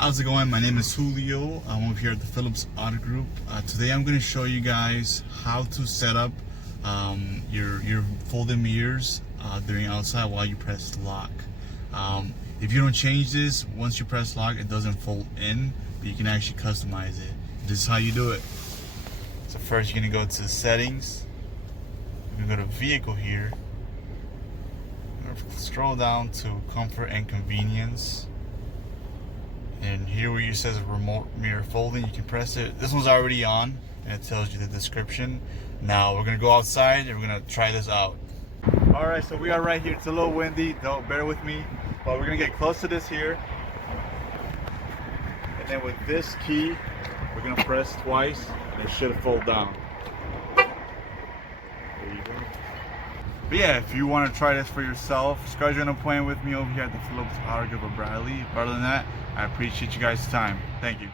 How's it going? My name is Julio. I'm over here at the Phillips Auto Group. Today I'm going to show you guys how to set up your folding mirrors during outside while you press lock. If you don't change this, once you press lock, it doesn't fold in, but you can actually customize it. This is how you do it. So first you're going to go to settings. You're going to go to vehicle here. Scroll down to comfort and convenience. And here where it says remote mirror folding, you can press it. This one's already on and it tells you the description. Now we're gonna go outside and we're gonna try this out. All right, so we are right here. It's a little windy, don't bear with me, but we're gonna get close to this here. And then with this key, we're gonna press twice and it should fold down. There you go. But yeah, if you want to try this for yourself, schedule an appointment with me over here at the Phillips Auto Group of Bradley. Other than that, I appreciate you guys' time. Thank you.